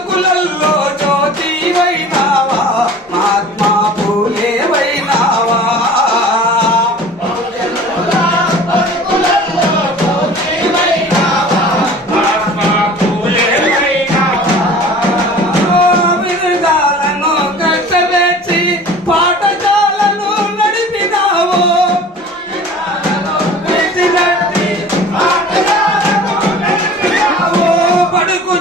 బతుకులల్లో జ్యోతివైనావా మహాత్మా పూలేవైనావా? పడుకు